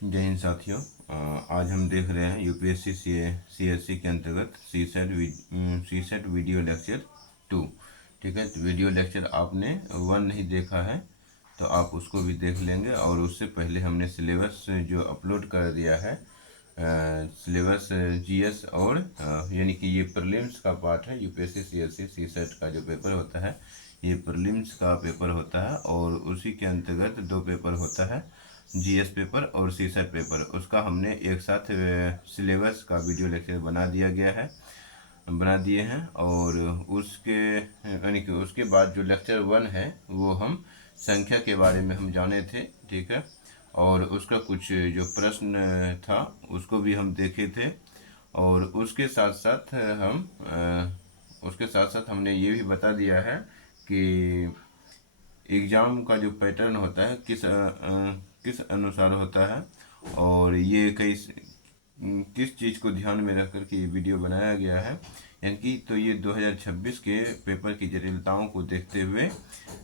जय हिंद साथियों। आज हम देख रहे हैं यूपीएससी सीएससी के अंतर्गत सी सेट वीडियो लेक्चर 2। ठीक है, तो वीडियो लेक्चर आपने 1 नहीं देखा है तो आप उसको भी देख लेंगे। और उससे पहले हमने सिलेबस जो अपलोड कर दिया है, सिलेबस जीएस और यानी कि ये प्रीलिम्स का पार्ट है। यूपीएससी सीएससी सी सेट का जो पेपर होता है ये प्रीलिम्स का पेपर होता है, और उसी के अंतर्गत 2 पेपर होता है, जीएस पेपर और सी सेट पेपर। उसका हमने एक साथ सिलेबस का वीडियो लेक्चर बना दिए हैं। और उसके यानी कि उसके बाद जो लेक्चर 1 है वो हम संख्या के बारे में हम जाने थे। ठीक है, और उसका कुछ जो प्रश्न था उसको भी हम देखे थे। और उसके साथ साथ हमने ये भी बता दिया है कि एग्ज़ाम का जो पैटर्न होता है किस अनुसार होता है, और ये किस चीज़ को ध्यान में रख कर के ये वीडियो बनाया गया है। यानी कि तो ये 2026 के पेपर की जटिलताओं को देखते हुए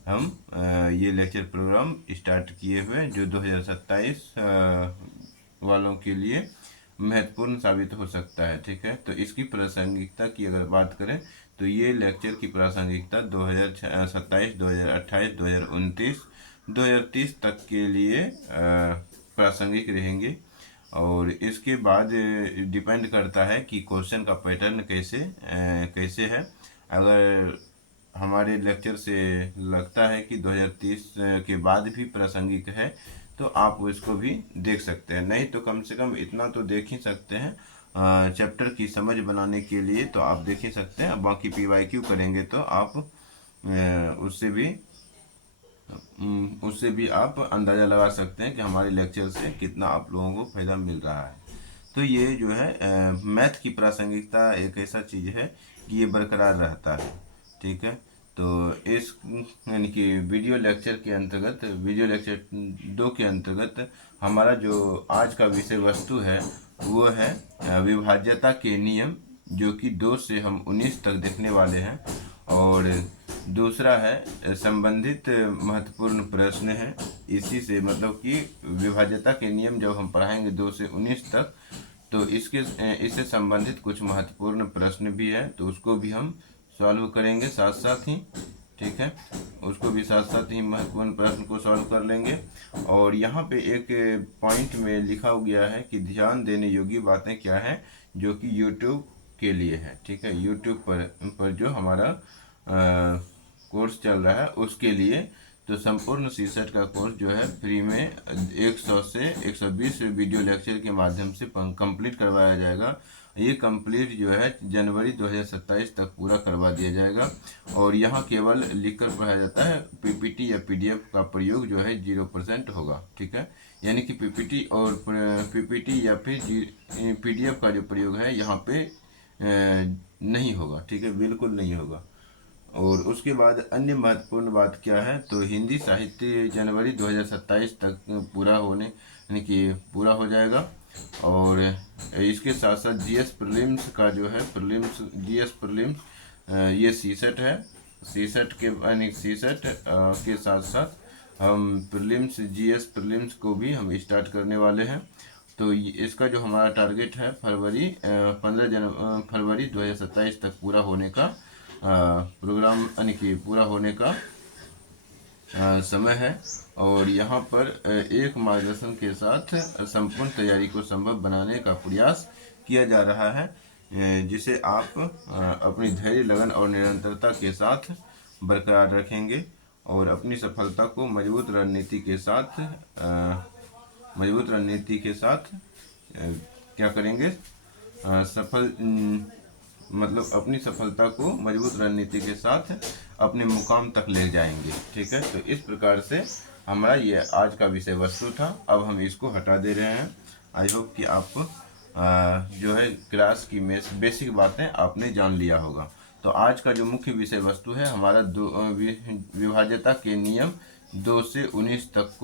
हम ये लेक्चर प्रोग्राम स्टार्ट किए हुए, जो 2027 वालों के लिए महत्वपूर्ण साबित हो सकता है। ठीक है, तो इसकी प्रासंगिकता की अगर बात करें तो ये लेक्चर की प्रासंगिकता 2027, 2028, 2029, 2030 तक के लिए प्रासंगिक रहेंगे। और इसके बाद डिपेंड करता है कि क्वेश्चन का पैटर्न कैसे है। अगर हमारे लेक्चर से लगता है कि 2030 के बाद भी प्रासंगिक है तो आप इसको भी देख सकते हैं, नहीं तो कम से कम इतना तो देख ही सकते हैं। चैप्टर की समझ बनाने के लिए तो आप देख ही सकते हैं। बाकी पीवाईक्यू करेंगे तो आप उससे भी आप अंदाज़ा लगा सकते हैं कि हमारे लेक्चर से कितना आप लोगों को फ़ायदा मिल रहा है। तो ये जो है मैथ की प्रासंगिकता एक ऐसा चीज़ है कि ये बरकरार रहता है। ठीक है, तो इस यानी कि वीडियो लेक्चर 2 के अंतर्गत हमारा जो आज का विषय वस्तु है वो है विभाज्यता के नियम, जो कि 2 से हम 19 तक देखने वाले हैं। और दूसरा है संबंधित महत्वपूर्ण प्रश्न है। इसी से मतलब कि विभाज्यता के नियम जब हम पढ़ाएंगे 2 से 19 तक, तो इससे संबंधित कुछ महत्वपूर्ण प्रश्न भी है, तो उसको भी हम सॉल्व करेंगे साथ साथ ही। ठीक है, उसको भी साथ साथ ही महत्वपूर्ण प्रश्न को सॉल्व कर लेंगे। और यहाँ पे एक पॉइंट में लिखा गया है कि ध्यान देने योग्य बातें क्या हैं, जो कि यूट्यूब के लिए है। ठीक है, यूट्यूब पर जो हमारा कोर्स चल रहा है उसके लिए। तो संपूर्ण सी सेट का कोर्स जो है फ्री में 100 से 120 वीडियो लेक्चर के माध्यम से कंप्लीट करवाया जाएगा। ये कंप्लीट जो है जनवरी 2027 तक पूरा करवा दिया जाएगा। और यहाँ केवल लिखकर पढ़ाया जाता है, पीपीटी या पीडीएफ का प्रयोग जो है 0% होगा। ठीक है, यानी कि पीपीटी या फिर पीडीएफ का जो प्रयोग है यहाँ पे नहीं होगा। ठीक है, बिल्कुल नहीं होगा। और उसके बाद अन्य महत्वपूर्ण बात क्या है, तो हिंदी साहित्य जनवरी 2027 तक पूरा हो जाएगा। और इसके साथ साथ जीएस प्रीलिम्स का जो है जीएस प्रीलिम्स ये सी सेट है। सी सेट के साथ साथ हम जीएस प्रीलिम्स को भी हम स्टार्ट करने वाले हैं। तो इसका जो हमारा टारगेट है फरवरी 2027 तक पूरा होने का प्रोग्राम यानी कि पूरा होने का समय है। और यहाँ पर एक मार्गदर्शन के साथ संपूर्ण तैयारी को संभव बनाने का प्रयास किया जा रहा है, जिसे आप अपनी धैर्य, लगन और निरंतरता के साथ बरकरार रखेंगे और अपनी सफलता को मजबूत रणनीति के साथ क्या करेंगे, अपनी सफलता को मजबूत रणनीति के साथ अपने मुकाम तक ले जाएंगे। ठीक है, तो इस प्रकार से हमारा ये आज का विषय वस्तु था। अब हम इसको हटा दे रहे हैं। आई होप कि आप जो है क्लास की बेसिक बातें आपने जान लिया होगा। तो आज का जो मुख्य विषय वस्तु है हमारा विभाज्यता के नियम 2 से 19 तक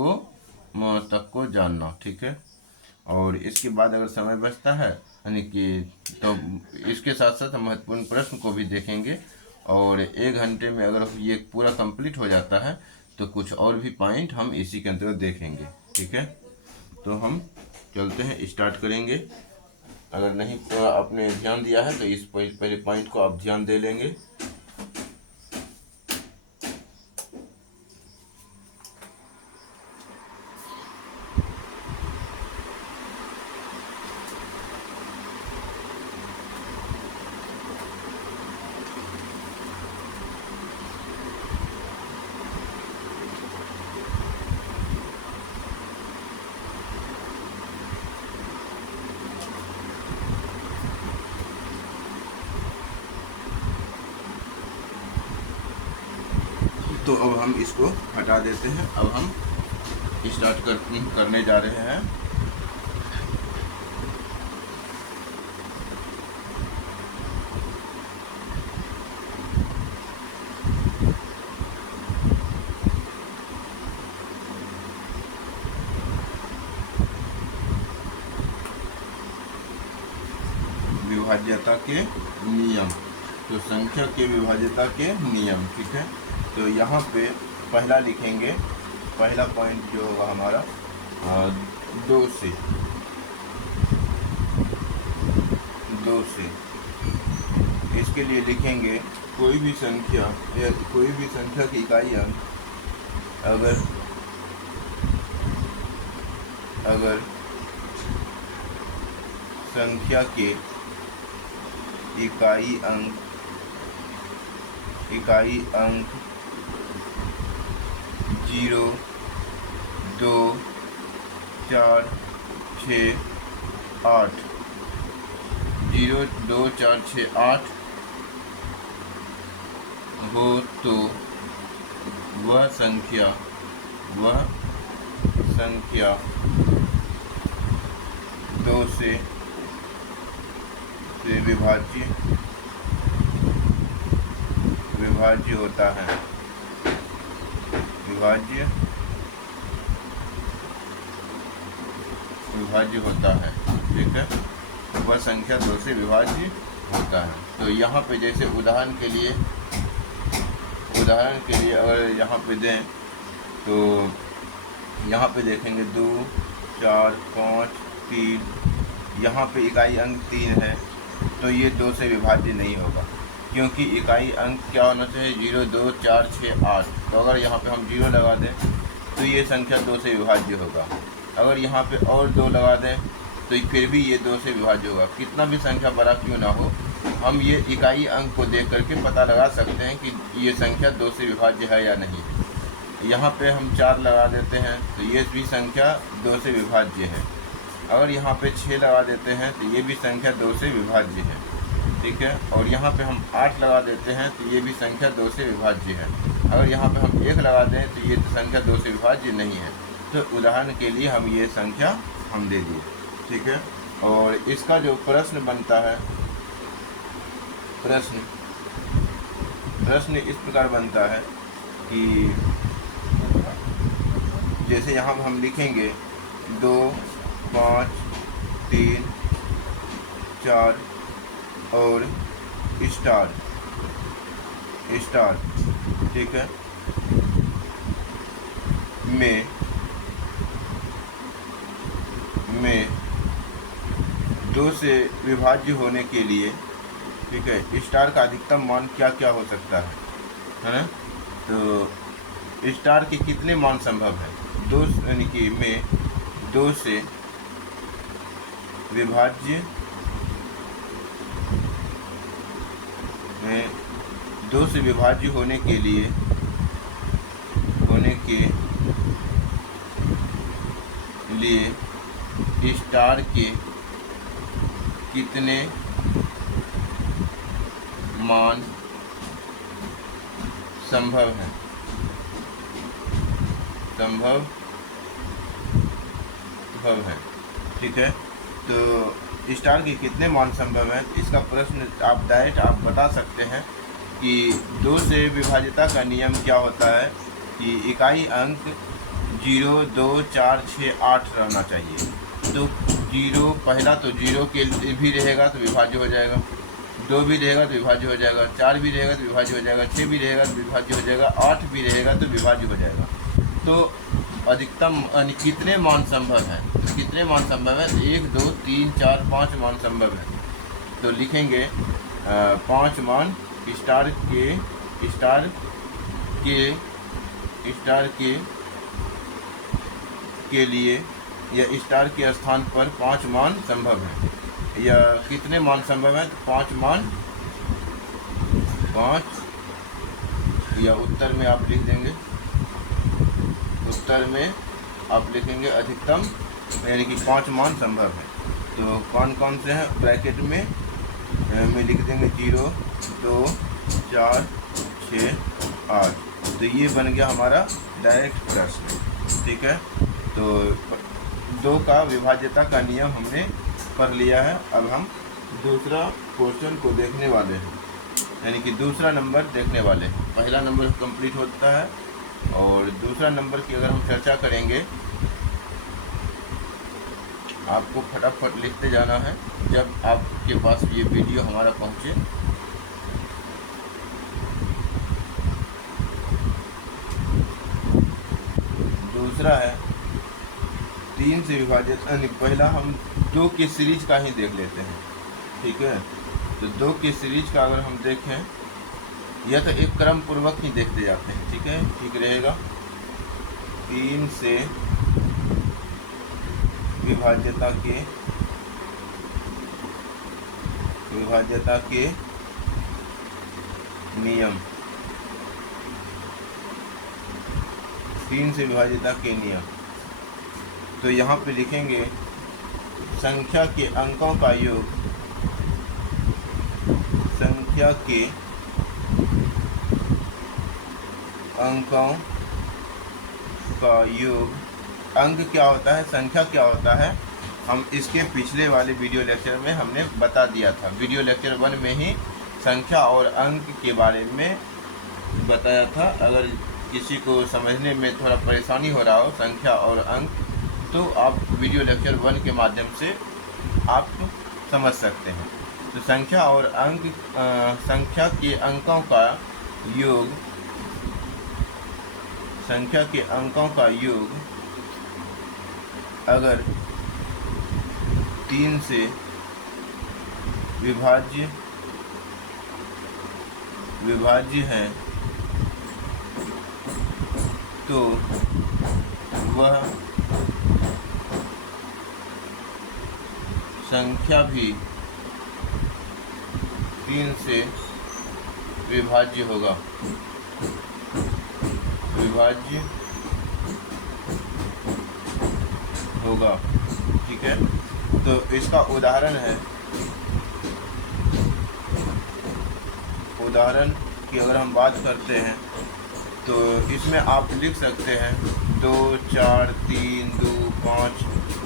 को जानना। ठीक है, और इसके बाद अगर समय बचता है यानी कि तो इसके साथ साथ हम महत्वपूर्ण प्रश्न को भी देखेंगे। और 1 घंटे में अगर ये पूरा कंप्लीट हो जाता है तो कुछ और भी पॉइंट हम इसी के अंतर्गत देखेंगे। ठीक है, तो हम चलते हैं, स्टार्ट करेंगे। अगर नहीं तो आपने ध्यान दिया है तो इस पहले पॉइंट को आप ध्यान दे लेंगे। तो अब हम इसको हटा देते हैं। अब हम स्टार्ट करने जा रहे हैं। विभाज्यता के नियम, तो संख्या के विभाज्यता के नियम, ठीक है। तो यहाँ पे पहला लिखेंगे, पहला पॉइंट जो होगा हमारा 2 से, इसके लिए लिखेंगे कोई भी संख्या या कोई भी संख्या की इकाई अंक अगर संख्या के इकाई अंक 0, 2, 4, 6, 8, 0, 2, 4, 6, 8 हो तो वह संख्या 2 से विभाज्य होता है। विभाज्य होता है, ठीक है। वह संख्या 2 से विभाज्य होता है। तो यहाँ पे जैसे उदाहरण के लिए अगर यहाँ पे दें तो यहाँ पे देखेंगे 2, 4, 5, 3, यहाँ पे इकाई अंक 3 है, तो ये 2 से विभाज्य नहीं होगा, क्योंकि इकाई अंक क्या होना चाहिए 0, 2, 4, 6, 8। तो अगर यहाँ पे हम 0 लगा दें तो ये संख्या 2 से विभाज्य होगा। अगर यहाँ पे और 2 लगा दें तो फिर भी ये 2 से विभाज्य होगा। कितना भी संख्या बड़ा क्यों ना हो, हम ये इकाई अंक को देख करके पता लगा सकते हैं कि ये संख्या 2 से विभाज्य है या नहीं। यहाँ पे हम 4 लगा देते हैं तो ये भी संख्या 2 से विभाज्य है। अगर यहाँ पे 6 लगा देते हैं तो ये भी संख्या 2 से विभाज्य है, ठीक है। और यहाँ पे हम 8 लगा देते हैं तो ये भी संख्या 2 से विभाज्य है। अगर यहाँ पे हम 1 लगा दें तो ये संख्या 2 से विभाज्य नहीं है। तो उदाहरण के लिए हम ये संख्या हम दे दिए, ठीक है। और इसका जो प्रश्न बनता है, प्रश्न इस प्रकार बनता है कि जैसे यहाँ हम लिखेंगे 2, 5, 3, 4 और स्टार, ठीक है, में 2 से विभाज्य होने के लिए, ठीक है, स्टार का अधिकतम मान क्या क्या हो सकता है ना। तो स्टार के कितने मान संभव है, 2 यानी कि में 2 से विभाज्य होने के लिए स्टार के कितने मान संभव है, ठीक है। तो स्टार के कितने मान संभव है, इसका प्रश्न आप डायरेक्ट आप बता सकते हैं कि 2 से विभाज्यता का नियम क्या होता है कि इकाई अंक 0, 2, 4, 6, 8 रहना चाहिए। तो 0 पहला तो 0 के लिए भी रहेगा तो विभाज्य हो जाएगा, 2 भी रहेगा तो विभाज्य हो जाएगा, 4 भी रहेगा तो विभाज्य हो जाएगा, 6 भी रहेगा तो विभाज्य हो जाएगा, 8 भी रहेगा तो विभाज्य हो जाएगा। तो अधिकतम यानी कितने मान संभव है, कितने मान संभव है, 1 2 3 4 5 मान संभव है। तो लिखेंगे 5 मान स्टार के लिए या स्टार के स्थान पर 5 मान संभव है। या कितने मान संभव है, तो 5 मान 5, या उत्तर में आप लिख देंगे, उत्तर में आप लिखेंगे अधिकतम यानी कि 5 मान संभव है। तो कौन कौन से हैं, ब्रैकेट में लिख देंगे 0 2 4 6 8। तो ये बन गया हमारा डायरेक्ट प्रश्न, ठीक है। तो 2 का विभाज्यता का नियम हमने पढ़ लिया है। अब हम दूसरा क्वेश्चन को देखने वाले हैं, यानी कि दूसरा नंबर देखने वाले हैं। पहला नंबर कंप्लीट होता है और दूसरा नंबर की अगर हम चर्चा करेंगे, आपको फटाफट लिखते जाना है जब आपके पास ये वीडियो हमारा पहुँचे। दूसरा है 3 से विभाजित, यानी पहला हम 2 के सीरीज का ही देख लेते हैं, ठीक है। तो 2 के सीरीज का अगर हम देखें, या तो एक क्रम पूर्वक ही देखते जाते हैं, ठीक है, ठीक रहेगा। 3 से विभाज्यता के नियम, 3 से विभाज्यता के नियम। तो यहाँ पे लिखेंगे संख्या के अंकों का योग, संख्या के अंकों का योग। अंक क्या होता है, संख्या क्या होता है, हम इसके पिछले वाले वीडियो लेक्चर में हमने बता दिया था। वीडियो लेक्चर 1 में ही संख्या और अंक के बारे में बताया था। अगर किसी को समझने में थोड़ा परेशानी हो रहा हो संख्या और अंक, तो आप वीडियो लेक्चर 1 के माध्यम से आप समझ सकते हैं। तो संख्या और अंक, संख्या के अंकों का योग, संख्या के अंकों का योग अगर 3 से विभाज्य है तो वह संख्या भी 3 से विभाज्य होगा, विभाज्य होगा, ठीक है। तो इसका उदाहरण है, उदाहरण की अगर हम बात करते हैं तो इसमें आप लिख सकते हैं 2 4 3 2 5।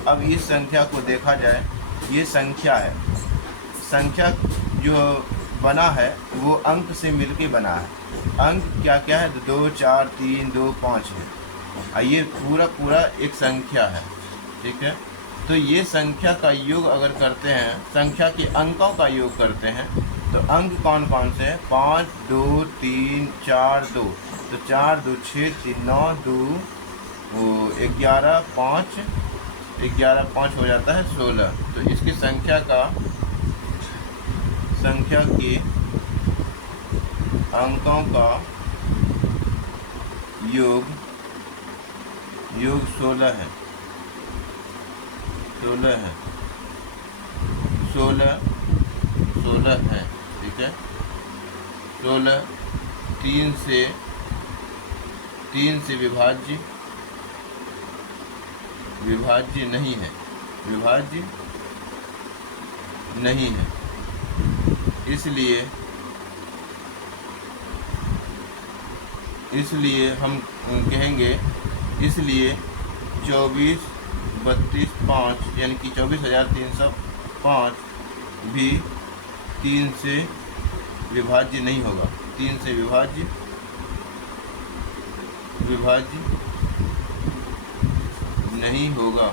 अब इस संख्या को देखा जाए, ये संख्या है, संख्या जो बना है वो अंक से मिलके बना है। अंक क्या क्या है, 2 4 3 2 5 है। ये पूरा एक संख्या है, ठीक है। तो ये संख्या का योग अगर करते हैं, संख्या के अंकों का योग करते हैं, तो अंक कौन कौन से हैं, 5 2 3 4 2। तो 4 2 6 3 9 2 11 5 11 5 हो जाता है 16। तो इसकी संख्या के अंकों का योग 16 है, 16 है, 16 है, ठीक है। 16 3 से विभाज्य नहीं है, विभाज्य नहीं है। इसलिए हम कहेंगे, इसलिए 24 32 5 यानी कि 24,305 भी 3 से विभाज्य नहीं होगा, 3 से विभाज्य नहीं होगा।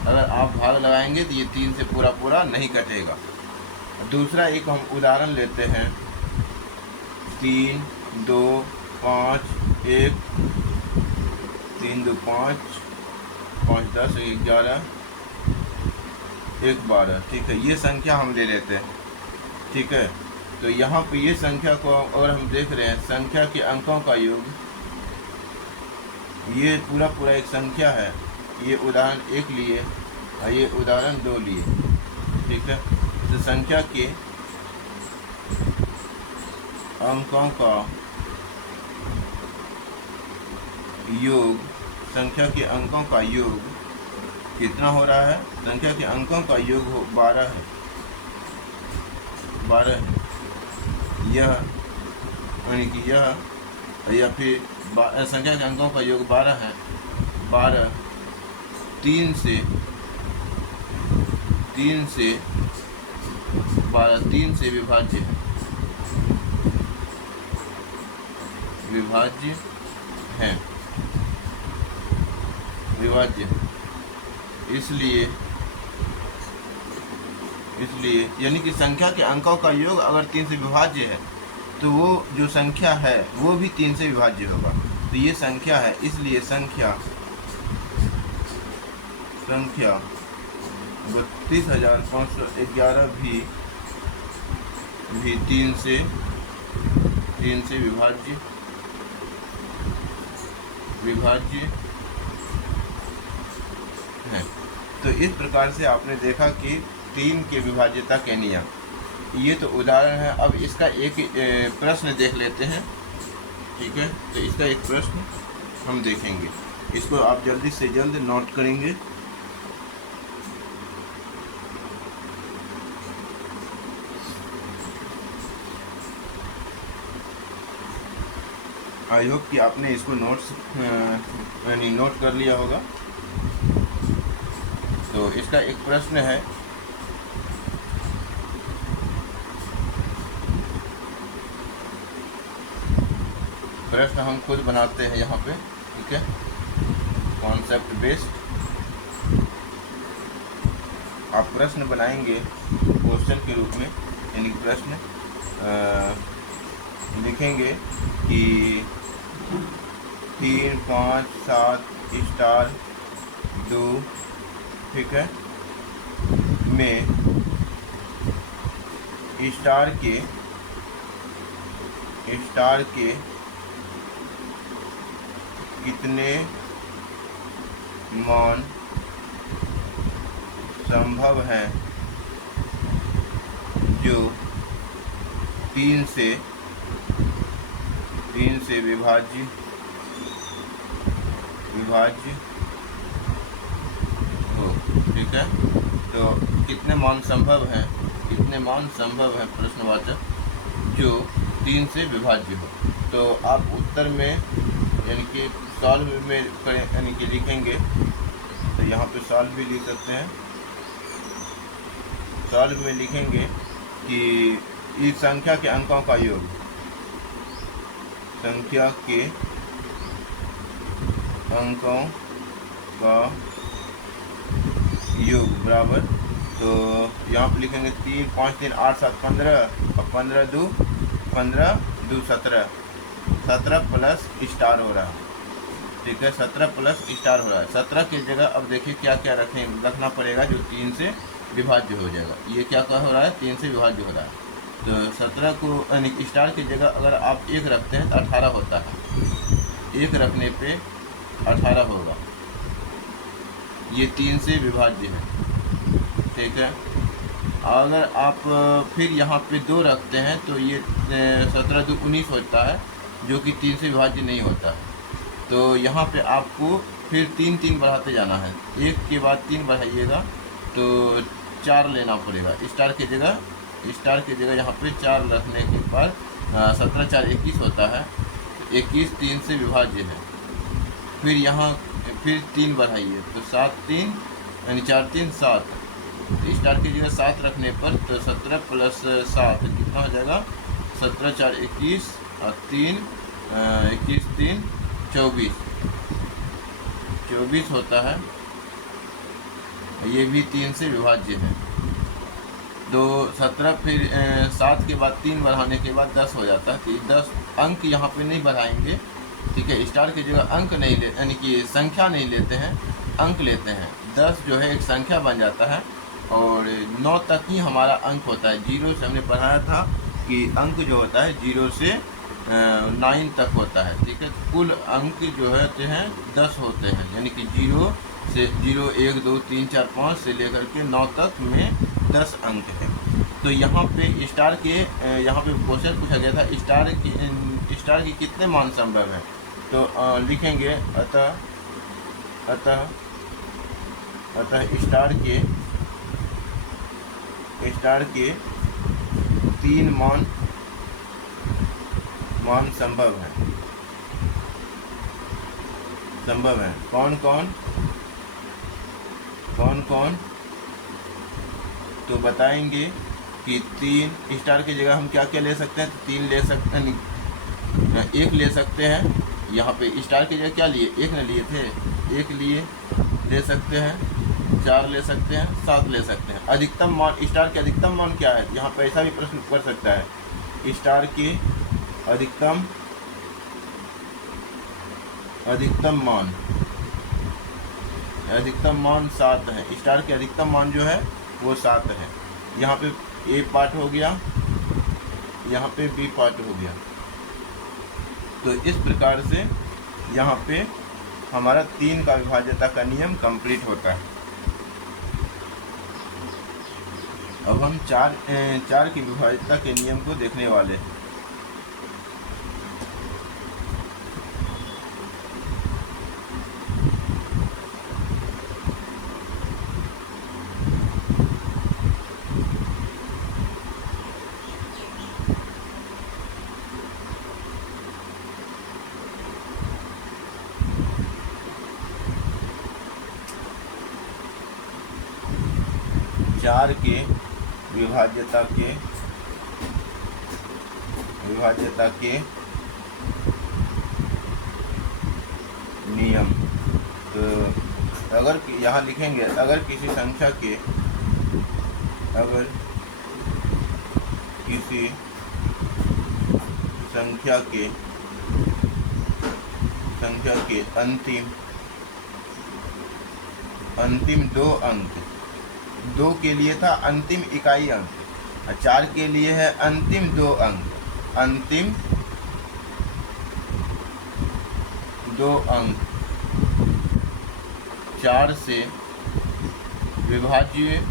अगर आप भाग लगाएंगे तो ये 3 से पूरा नहीं कटेगा। दूसरा एक हम उदाहरण लेते हैं, 3 2 5 1 3 2 5, 5 10, 11, 1 12। ठीक है, ये संख्या हम ले लेते हैं। ठीक है, तो यहाँ पे ये संख्या को अगर हम देख रहे हैं, संख्या के अंकों का योग, ये पूरा एक संख्या है। ये उदाहरण 1 लिए और ये उदाहरण 2 लिए। ठीक है, तो संख्या के अंकों का योग, संख्या के अंकों का योग कितना हो रहा है? संख्या के अंकों का योग 12 है। 12 है यह, यानी कि यह, या फिर संख्या के अंकों का योग 12 है। 12 3 से 12 3 से विभाज्य है, विभाज्य है, विभाज्य है। इसलिए यानी कि संख्या के अंकों का योग अगर 3 से विभाज्य है तो वो जो संख्या है वो भी 3 से विभाज्य होगा। तो ये संख्या है, इसलिए संख्या 32,511 भी 3 से विभाज्य है। तो इस प्रकार से आपने देखा कि 3 के विभाज्यता के नियम। ये तो उदाहरण है। अब इसका एक प्रश्न देख लेते हैं। ठीक है, तो इसका एक प्रश्न हम देखेंगे, इसको आप जल्दी से जल्द नोट करेंगे। आई होप कि आपने इसको नोट कर लिया होगा। तो इसका एक प्रश्न है, प्रश्न हम खुद बनाते हैं यहाँ पे। ठीक है, कॉन्सेप्ट बेस्ड आप प्रश्न बनाएंगे क्वेश्चन के रूप में, यानी प्रश्न लिखेंगे कि 3 5 7 स्टार 2, ठीक है, में स्टार के कितने मान संभव हैं जो 3 से विभाज्य हो। ठीक है, तो कितने मान संभव हैं प्रश्नवाचक जो 3 से विभाज्य हो। तो आप उत्तर में यानी कि सॉल्व में यानी कि लिखेंगे, तो यहाँ पे सॉल्व भी लिख सकते हैं। सॉल्व में लिखेंगे कि इस संख्या के अंकों का योग, संख्या के अंकों का योग बराबर, तो यहाँ पे लिखेंगे 3 5 3 8 7 15 और 15 2 17 प्लस स्टार हो रहा है। ठीक है, 17 प्लस स्टार हो रहा है। 17 की जगह अब देखिए क्या क्या रखना पड़ेगा जो 3 से विभाज्य हो जाएगा। ये क्या हो रहा है? 3 से विभाज्य हो रहा है। तो 17 को यानी स्टार की जगह अगर आप 1 रखते हैं तो 18 होता है। 1 रखने पे 18 होगा। ये 3 से विभाज्य है। ठीक है, अगर आप फिर यहाँ पे 2 रखते हैं तो ये 17 2 19 होता है, जो कि 3 से विभाज्य नहीं होता है। तो यहाँ पे आपको फिर 3 3 बढ़ाते जाना है। 1 के बाद 3 बढ़ाइएगा तो 4 लेना पड़ेगा। स्टार की जगह यहाँ पे 4 रखने के बाद 17 4 21 होता है। 21 3 से विभाज्य है। फिर यहाँ फिर 3 बढ़ाइए तो 7 3 यानी 4 3 7। स्टार की जगह 7 रखने पर तो 17 प्लस 7 कितना हो जाएगा? 17 4 21 और 3 21 3 24 होता है। ये भी 3 से विभाज्य है। तो 17 फिर 7 के बाद 3 बढ़ाने के बाद 10 हो जाता है। तो 10 अंक यहाँ पे नहीं बढ़ाएंगे, ठीक है, स्टार की जगह अंक नहीं ले, यानी कि संख्या नहीं लेते हैं, अंक लेते हैं। 10 जो है एक संख्या बन जाता है और 9 तक ही हमारा अंक होता है। 0 से हमने पढ़ाया था कि अंक जो होता है 0 से 9 तक होता है। ठीक है, कुल अंक जो होते हैं 10 होते हैं, यानी कि 0 से 0 1 2 3 4 5 से लेकर के 9 तक में 10 अंक हैं। तो यहाँ पे स्टार के यहाँ पे क्वेश्चन पूछा गया था स्टार की कितने मान संभव है। तो लिखेंगे अतः स्टार के 3 मान संभव है। कौन कौन तो बताएंगे कि 3 स्टार की जगह हम क्या क्या ले सकते हैं। तो 3 ले सकते हैं, 1 ले सकते हैं। यहाँ पे स्टार की जगह क्या लिए, 1 न लिए थे, 1 लिए ले सकते हैं, 4 ले सकते हैं, 7 ले सकते हैं। अधिकतम मान, स्टार के अधिकतम मान क्या है। यहाँ पर ऐसा भी प्रश्न कर सकता है, स्टार के अधिकतम मान 7 है। स्टार के अधिकतम मान जो है वो 7 है। यहाँ पे ए पार्ट हो गया, यहाँ पे बी पार्ट हो गया। तो इस प्रकार से यहाँ पे हमारा 3 का विभाज्यता का नियम कंप्लीट होता है। अब हम 4 की विभाज्यता के नियम को देखने वाले हैं। चार के विभाज्यता के नियम। तो अगर यहाँ लिखेंगे, अगर किसी संख्या के अंतिम 2 अंक, 2 के लिए था अंतिम इकाई अंक, 4 के लिए है अंतिम 2 अंक। अंतिम 2 अंक 4 से विभाज्य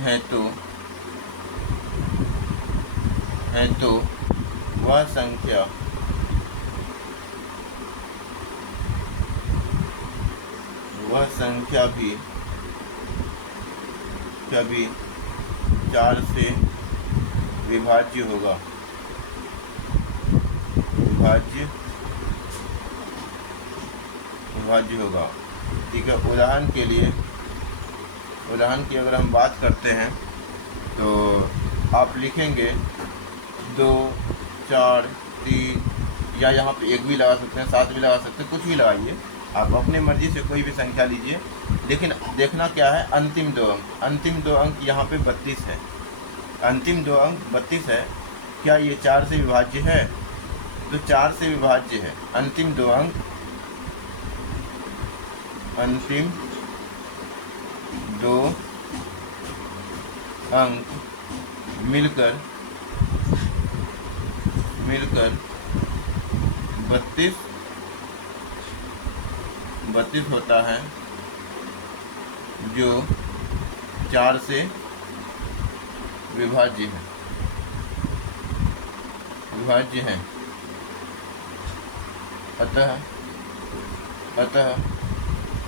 है तो वह संख्या भी कभी 4 से विभाज्य होगा। ठीक है, उदाहरण की अगर हम बात करते हैं तो आप लिखेंगे 2 4 3, या यहाँ पे 1 भी लगा सकते हैं, 7 भी लगा सकते हैं, कुछ भी लगाइए आप अपनी मर्जी से कोई भी संख्या लीजिए। लेकिन देखना क्या है, अंतिम 2 अंक यहाँ पे 32 है। अंतिम 2 अंक 32 है। क्या ये 4 से विभाज्य है? तो 4 से विभाज्य है। अंतिम 2 अंक मिलकर 32 होता है, जो 4 से विभाज्य है। अतः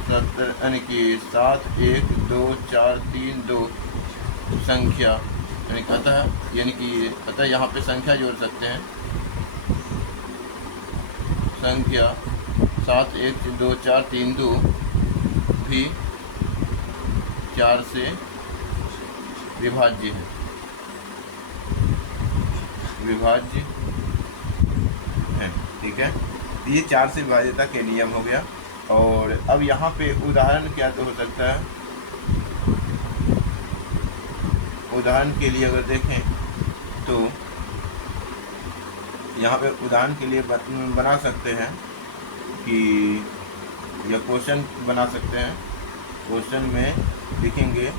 7 1 2 4 3 2 संख्या, अतः यहाँ पे संख्या जोड़ सकते हैं। संख्या 7 1 2 4 3 2 भी 4 से विभाज्य है। ठीक है, ये 4 से विभाज्यता के नियम हो गया। और अब यहाँ पे उदाहरण क्या तो हो सकता है। उदाहरण के लिए अगर देखें तो यहाँ पे उदाहरण के लिए बना सकते हैं कि यह क्वेश्चन बना सकते हैं। क्वेश्चन में लिखेंगे,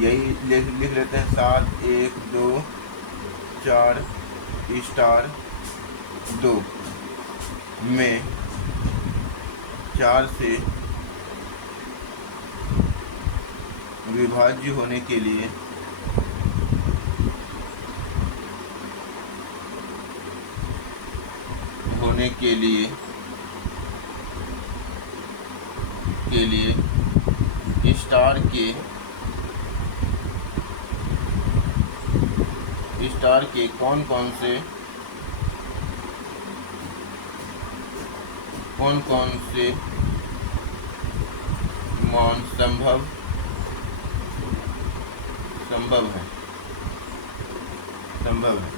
यही लिख लेते हैं 7 1 2 4 स्टार 2 में 4 से विभाज्य होने के लिए स्टार के कौन कौन से मान संभव है।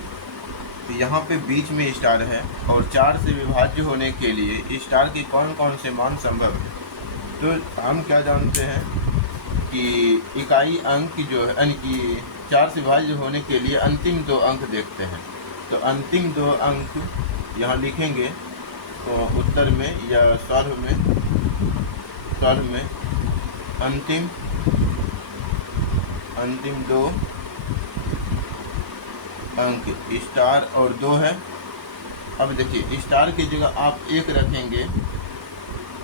तो यहाँ पे बीच में स्टार है और 4 से विभाज्य होने के लिए स्टार के कौन कौन से मान संभव है। तो हम क्या जानते हैं कि इकाई अंक जो है, यानी कि 4 से विभाज्य होने के लिए अंतिम 2 अंक देखते हैं। तो अंतिम 2 अंक यहाँ लिखेंगे, तो उत्तर में या सॉल्व में अंतिम 2 अंक स्टार और 2 है। अब देखिए, स्टार की जगह आप 1 रखेंगे,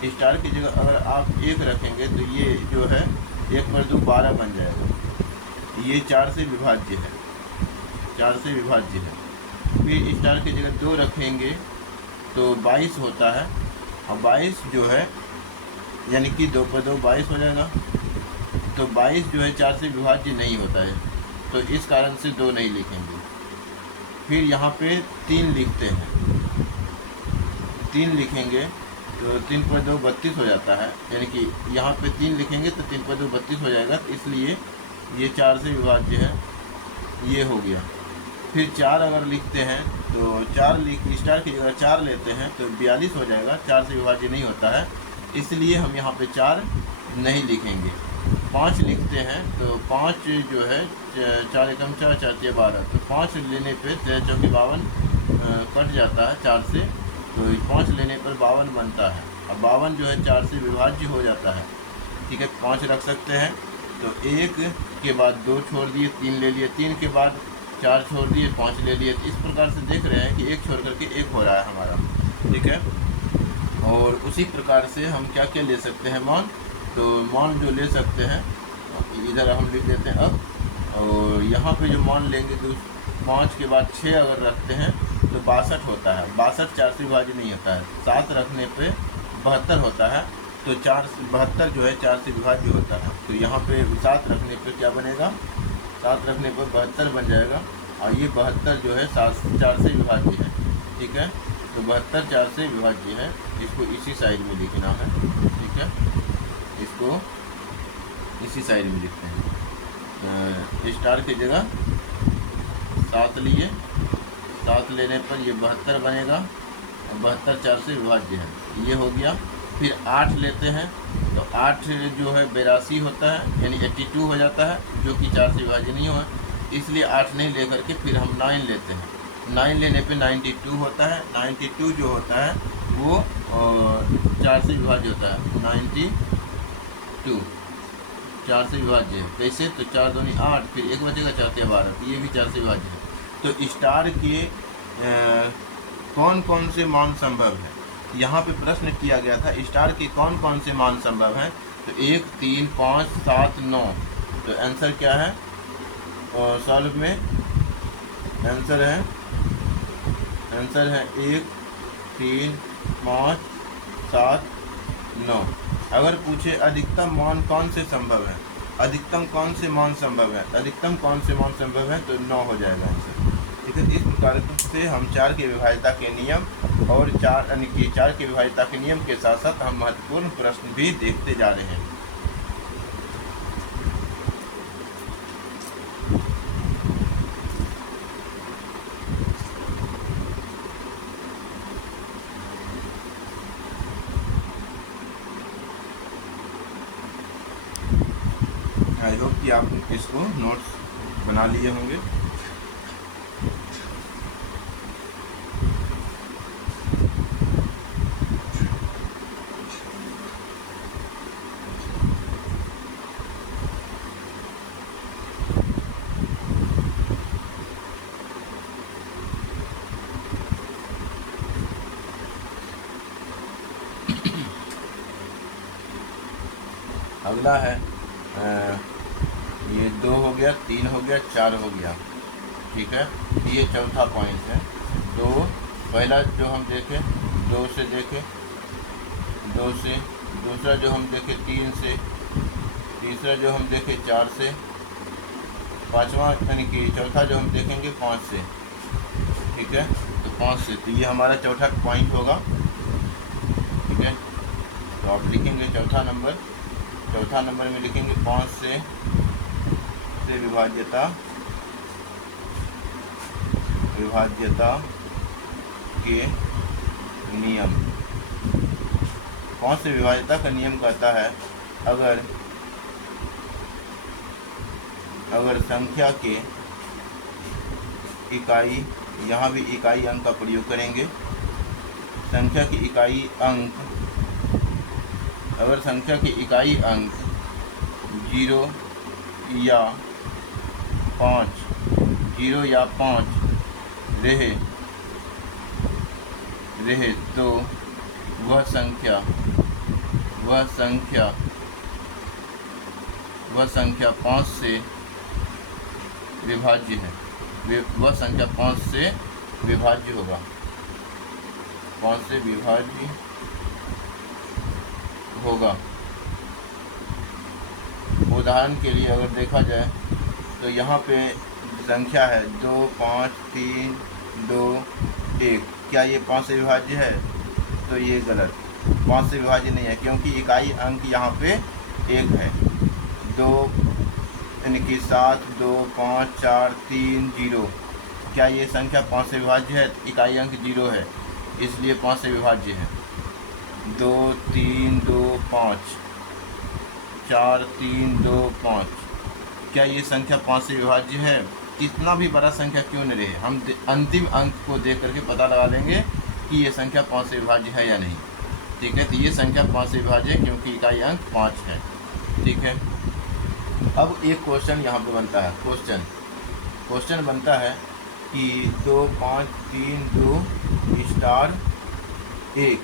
स्टार की जगह अगर आप 1 रखेंगे तो ये जो है 1 पर 2 12 बन जाएगा। ये 4 से विभाज्य है, 4 से विभाज्य है। फिर स्टार की जगह 2 रखेंगे तो 22 होता है, और 22 जो है यानी कि 2 पर 2 22 हो जाएगा। तो 22 जो है 4 से विभाज्य नहीं होता है, तो इस कारण से 2 नहीं लिखेंगे। फिर यहाँ पे 3 लिखते हैं, 3 लिखेंगे तो 3 पर 2 32 हो जाता है, यानी कि यहाँ पे 3 लिखेंगे तो 3 पर 2 32 हो जाएगा, इसलिए ये 4 से विभाज्य है, ये हो गया। फिर 4 अगर लिखते हैं तो 4 स्टार की जगह 4 लेते हैं तो 42 हो जाएगा, 4 से विभाज्य नहीं होता है, इसलिए हम यहाँ पे 4 नहीं लिखेंगे। 5 लिखते हैं तो 5 जो है 4 एकम 4 4 3 12, तो 5 लेने पे 4 चौके 52 कट जाता है 4 से, तो 5 लेने पर 52 बनता है, और 52 जो है 4 से विभाज्य हो जाता है। ठीक है, 5 रख सकते हैं, तो 1 के बाद 2 छोड़ दिए, 3 ले लिए, 3 के बाद 4 छोड़ दिए, 5 ले लिए। तो इस प्रकार से देख रहे हैं कि 1 छोड़ करके 1 हो रहा है हमारा। ठीक है, और उसी प्रकार से हम क्या क्या ले सकते हैं मान, तो मान जो ले सकते हैं इधर हम लिख देते हैं अब, और यहाँ पे जो मान लेंगे तो 5 के बाद 6 अगर रखते हैं तो 62 होता है, 62 4 से विभाज्य नहीं होता है। 7 रखने पे 72 होता है, तो 72 जो है 4 से विभाज्य होता है। तो यहाँ पे 7 रखने पे क्या बनेगा, 7 रखने पर 72 बन जाएगा, और ये 72 जो है 4 से विभाज्य है। ठीक है, तो 72 4 से विभाज्य है, इसको इसी साइड में लिखना है। ठीक है, इसको इसी साइड में लिखते हैं। स्टार की जगह 7 लिए, 7 लेने पर ये 72 बनेगा, और 72 4 से विभाज्य है, ये हो गया। फिर 8 लेते हैं तो 8 जो है 82 होता है, यानी 82 हो जाता है, जो कि 4 से विभाज्य नहीं हुआ, इसलिए 8 नहीं लेकर के फिर हम 9 लेते हैं। 9 लेने पे 92 होता है, 92 जो होता है वो 4 से विभाज्य होता है, 92 4 से विभाज्य है। कैसे, तो 4 दूनी 8, फिर 1 बचेगा 4 3 12, तो ये भी 4 से विभाज्य है। तो स्टार के कौन कौन से मान संभव है, यहाँ पे प्रश्न किया गया था स्टार के कौन कौन से मान संभव हैं, तो 1 3 5 7 9। तो आंसर क्या है, और सॉल्व में आंसर है 1 3 5 7 9। अगर पूछे अधिकतम मान कौन से संभव है, अधिकतम कौन से मान संभव है, अधिकतम कौन से मान संभव है, तो 9 हो जाएगा आंसर। ठीक है, इस प्रकार से हम 4 की विभाज्यता के नियम और 4 की विभाज्यता के नियम के साथ साथ हम महत्वपूर्ण प्रश्न भी देखते जा रहे हैं। आई होप कि आप इसको नोट्स बना लिए होंगे। अगला है ये 2 हो गया, 3 हो गया, 4 हो गया, ठीक है। ये चौथा पॉइंट है। तो पहला जो हम देखें 2 से देखें, 2 से, दूसरा जो हम देखें 3 से, तीसरा जो हम देखें 4 से, पांचवा यानी कि चौथा जो हम देखेंगे 5 से, ठीक है। तो 5 से, तो ये हमारा चौथा पॉइंट होगा, ठीक है। तो आप लिखेंगे चौथा नंबर में लिखेंगे 5 से विभाज्यता के नियम। 5 से विभाज्यता का नियम कहता है अगर संख्या के इकाई, यहाँ भी इकाई अंक का प्रयोग करेंगे, संख्या की इकाई अंक, अगर संख्या के इकाई अंक 0 या 5 रहे तो वह संख्या 5 से विभाज्य है। वह संख्या 5 से विभाज्य होगा, 5 से विभाज्य होगा। उदाहरण के लिए अगर देखा जाए तो यहाँ पे संख्या है 2, 5, 3, 2, 1। क्या ये 5 से विभाज्य है? तो ये गलत, 5 से विभाज्य नहीं है, क्योंकि इकाई अंक यहाँ पे 1 है। 2 यानी कि 7, 2, 5, 4, 3, 0। क्या ये संख्या 5 से विभाज्य है? इकाई अंक 0 है, इसलिए 5 से विभाज्य है। 2, 3, 2, 5, 4, 3, 2, 5। क्या ये संख्या 5 से विभाज्य है? कितना भी बड़ा संख्या क्यों न रहे, हम अंतिम अंक को देख करके पता लगा लेंगे कि ये संख्या 5 से विभाज्य है या नहीं, ठीक है। तो ये संख्या 5 से विभाज्य है क्योंकि इकाई अंक 5 है, ठीक है। अब एक क्वेश्चन यहाँ पे बनता है, क्वेश्चन बनता है कि 2, 5, 3, 2 स्टार 1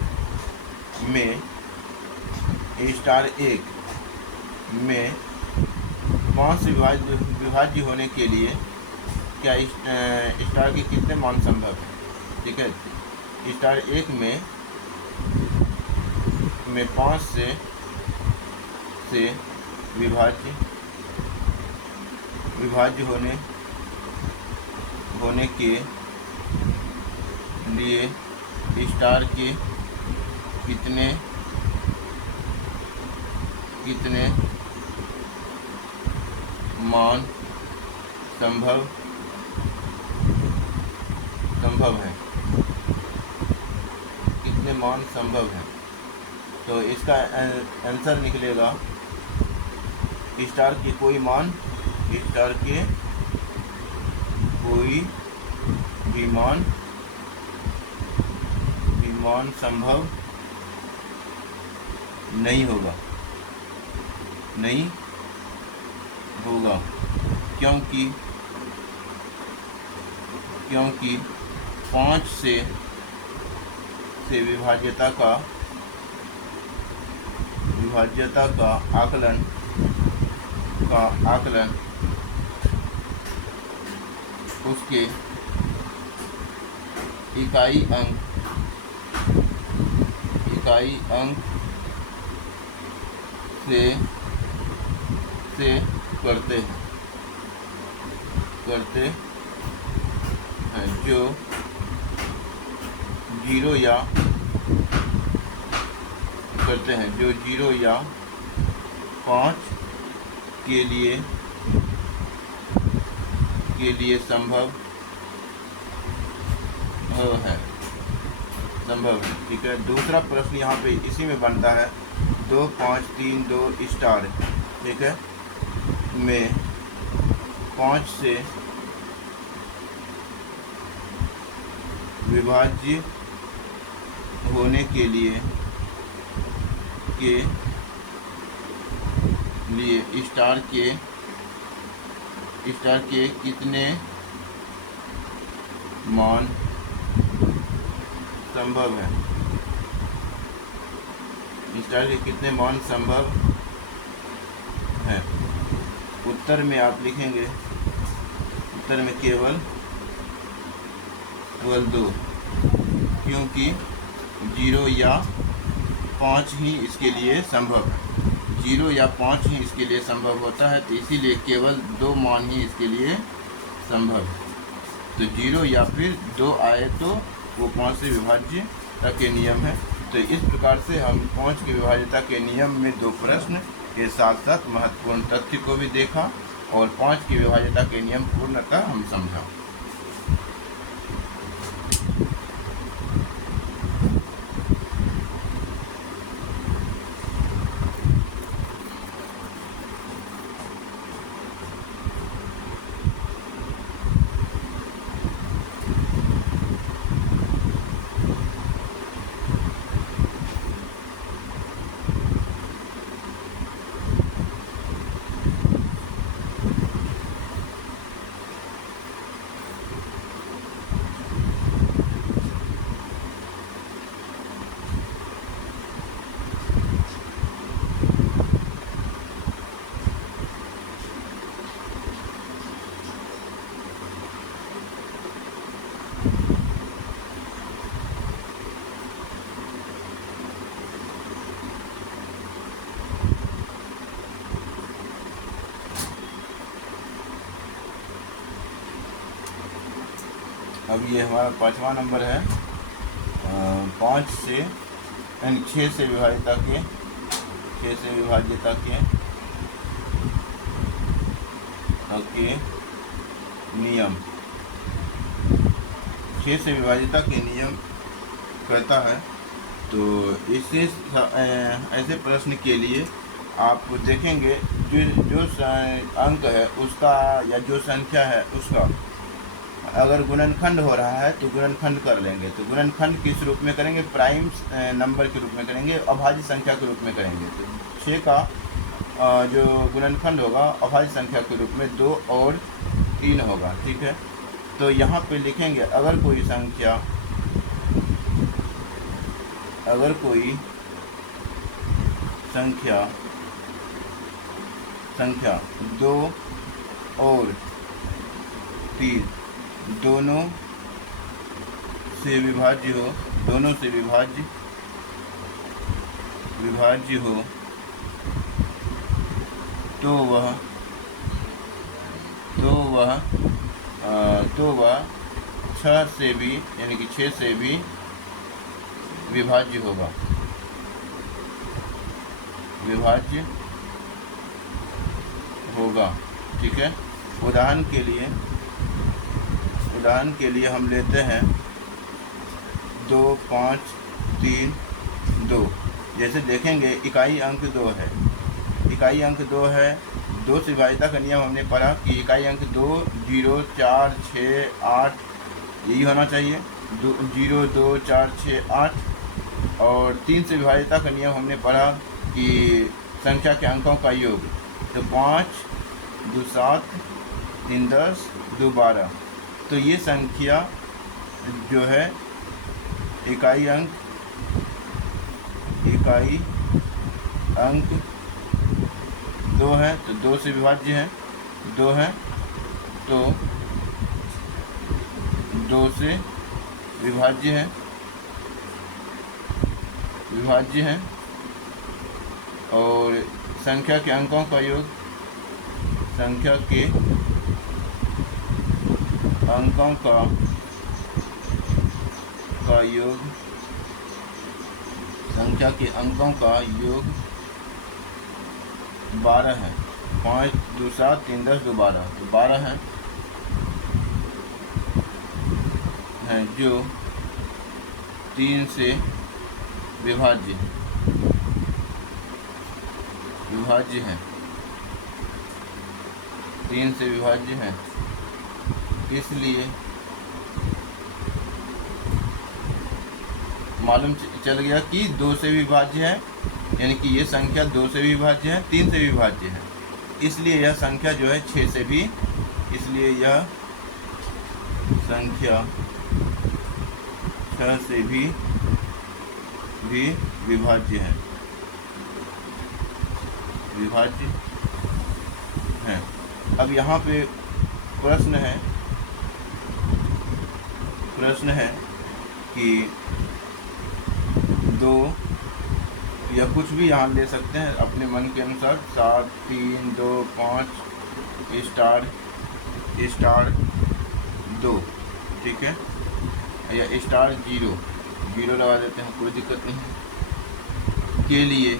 में 5 से विभाज्य होने के लिए क्या स्टार के कितने मान संभव है, ठीक है। स्टार 1 में 5 से विभाज्य होने के लिए स्टार के कितने मान संभव है, कितने मान संभव है। तो इसका आंसर निकलेगा स्टार के कोई भी मान संभव नहीं होगा, क्योंकि 5 से विभाज्यता का आकलन उसके इकाई अंक से करते हैं जो 0 या 5 के लिए संभव है, ठीक है। दूसरा प्रश्न यहाँ पे इसी में बनता है 2, 5, 3, 2 स्टार, ठीक है, में 5 से विभाज्य होने के लिए स्टार के कितने मान संभव है, स्टार के कितने मान संभव है। उत्तर में आप लिखेंगे, उत्तर में केवल 2, क्योंकि 0 या 5 ही इसके लिए संभव है। 0 या 5 ही इसके लिए संभव होता है, तो इसीलिए केवल 2 मान ही इसके लिए संभव है। तो 0 या फिर 2 आए तो वो 5 से विभाज्यता के नियम है। तो इस प्रकार से हम 5 की विभाज्यता के नियम में 2 प्रश्न के साथ साथ महत्वपूर्ण तथ्य को भी देखा और 5 की विभाज्यता के नियम पूर्णतः हम समझा। अब ये हमारा 5वां नंबर है। 5 से यानी 6 से विभाज्यता के 6 से विभाज्यता के नियम। 6 से विभाज्यता के नियम कहता है। तो इससे ऐसे प्रश्न के लिए आप देखेंगे जो अंक है उसका या जो संख्या है उसका अगर गुणनखंड हो रहा है तो गुणनखंड कर लेंगे। तो गुणनखंड किस रूप में करेंगे? प्राइम नंबर के रूप में करेंगे, अभाज्य संख्या के रूप में करेंगे। तो 6 का जो गुणनखंड होगा अभाज्य संख्या के रूप में 2 और 3 होगा। ठीक है, तो यहाँ पे लिखेंगे अगर कोई संख्या 2 और 3 दोनों से विभाज्य हो, तो वह 6 से भी यानी कि 6 से भी विभाज्य होगा। ठीक है, उदाहरण के लिए हम लेते हैं 2, 5, 3, 2। जैसे देखेंगे इकाई अंक 2 है, 2 से विभाज्यता का नियम हमने पढ़ा कि इकाई अंक 2 0, 4, 6, 8 यही होना चाहिए। 0, 2, 4, 6, 8। और 3 से विभाज्यता का नियम हमने पढ़ा कि संख्या के अंकों का योग। तो 5, 2, 7, 3, 10, 2, 12। तो ये संख्या जो है इकाई अंक 2 है, तो 2 से विभाज्य है, 2 है तो 2 से विभाज्य है। और संख्या के अंकों का योग, संख्या के अंकों का योग 12 है। 5, 2, 7, 3, 10, 2, 12। तो 12 है जो 3 से विभाज्य है, 3 से विभाज्य है। इसलिए मालूम चल गया कि 2 से विभाज्य है, यानी कि ये संख्या 2 से विभाज्य है, 3 से विभाज्य है। इसलिए यह संख्या जो है 6 से भी, इसलिए यह संख्या 6 से भी विभाज्य है। हैं। अब यहाँ पे प्रश्न है कि 2 या कुछ भी यहाँ ले सकते हैं अपने मन के अनुसार, 7 3 2 5 स्टार 2, ठीक है, या स्टार 0 लगा देते हैं, कोई दिक्कत नहीं है। के लिए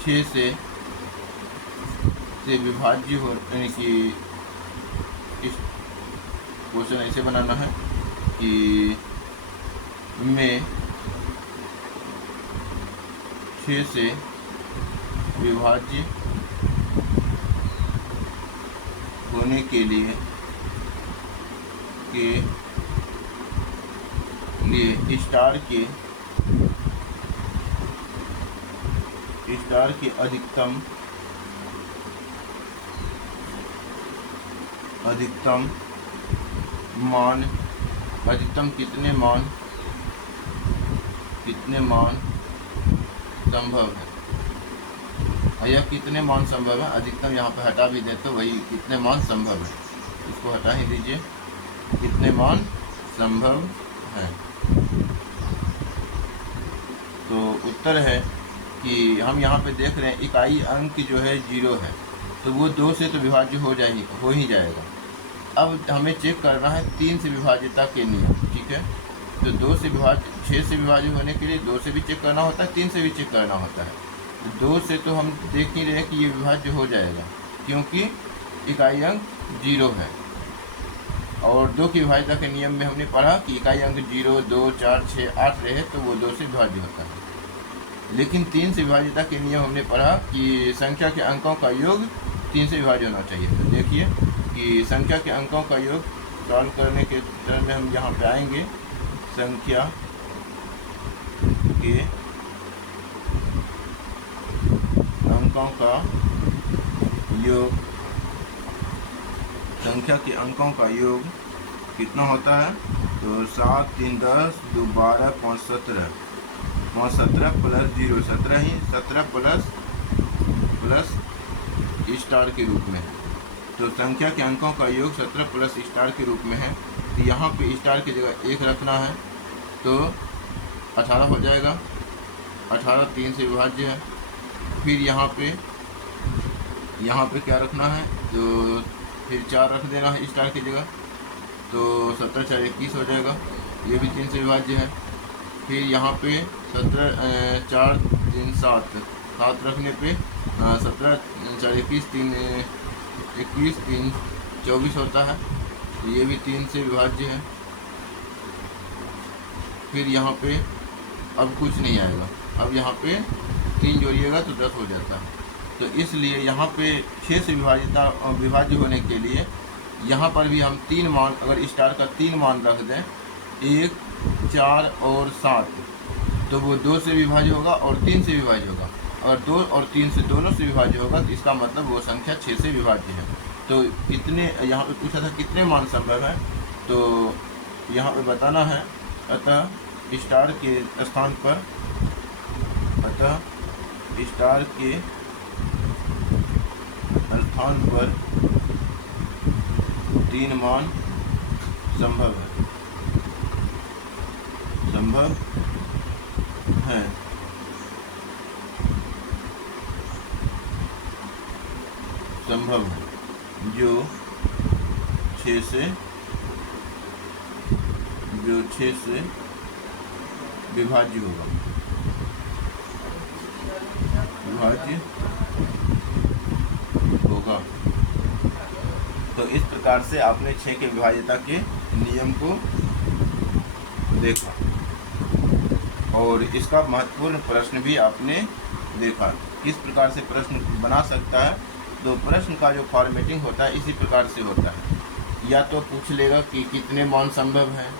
6 से विभाज्य हो, यानी कि इस क्वेश्चन ऐसे बनाना है कि में 6 से विभाज्य होने के लिए स्टार के अधिकतम कितने मान संभव है। यह कितने मान संभव है, अधिकतम यहाँ पे हटा भी दे तो वही कितने मान संभव है, इसको हटा ही दीजिए, कितने मान संभव है। तो उत्तर है कि हम यहाँ पे देख रहे हैं इकाई अंक जो है 0 है, तो वो 2 से तो विभाज्य हो ही जाएगा। अब हमें चेक करना है 3 से विभाज्यता के नियम, ठीक है। तो 6 से विभाज्य होने के लिए 2 से भी चेक करना होता है, 3 से भी चेक करना होता है। 2 से तो हम देख ही रहे हैं कि ये विभाज्य हो जाएगा, क्योंकि इकाई अंक 0 है। और 2 की विभाज्यता के नियम में हमने पढ़ा कि इकाई अंक 0 2 4 6 8 रहे तो वो 2 से विभाज्य होता है। लेकिन 3 से विभाज्यता के नियम हमने पढ़ा कि संख्या के अंकों का योग 3 से विभाज्य होना चाहिए। तो देखिए कि संख्या के अंकों का योग सॉल्व करने के टर्म में हम यहाँ पे आएंगे, संख्या के अंकों का योग कितना होता है। तो 7 3 10 2 12 5 17 प्लस 0 17 ही 17 प्लस स्टार के रूप में। तो संख्या के अंकों का योग 17 प्लस स्टार के रूप में है। तो यहाँ पे स्टार की जगह 1 रखना है तो 18 हो जाएगा। 18 3 से विभाज्य है। फिर यहाँ पे क्या रखना है, तो फिर 4 रख देना है स्टार की जगह, तो 17 4 21 हो जाएगा, ये भी 3 से विभाज्य है। फिर यहाँ पे 17 4 3 7 रखने पे 17 4 21 3 21 3 24 होता है, ये भी 3 से विभाज्य है। फिर यहाँ पे अब कुछ नहीं आएगा, अब यहाँ पे 3 जोड़िएगा तो 10 हो जाता है। तो इसलिए यहाँ पे 6 से विभाज्य होने के लिए यहाँ पर भी हम 3 मान, अगर स्टार का 3 मान रख दें, 1 4 और 7, तो वो 2 से विभाज्य होगा और 3 से विभाज्य होगा। अगर 2 और 3 से दोनों से विभाज्य होगा तो इसका मतलब वो संख्या 6 से विभाज्य है। तो कितने, यहाँ पे पूछा था कितने मान संभव है, तो यहाँ पे बताना है। अतः स्टार के स्थान पर 3 मान संभव है। जो 6 से विभाज्य होगा। तो इस प्रकार से आपने 6 के विभाज्यता के नियम को देखा और इसका महत्वपूर्ण प्रश्न भी आपने देखा। किस प्रकार से प्रश्न बना सकता है, तो प्रश्न का जो फॉर्मेटिंग होता है इसी प्रकार से होता है। या तो पूछ लेगा कि कितने मान संभव हैं,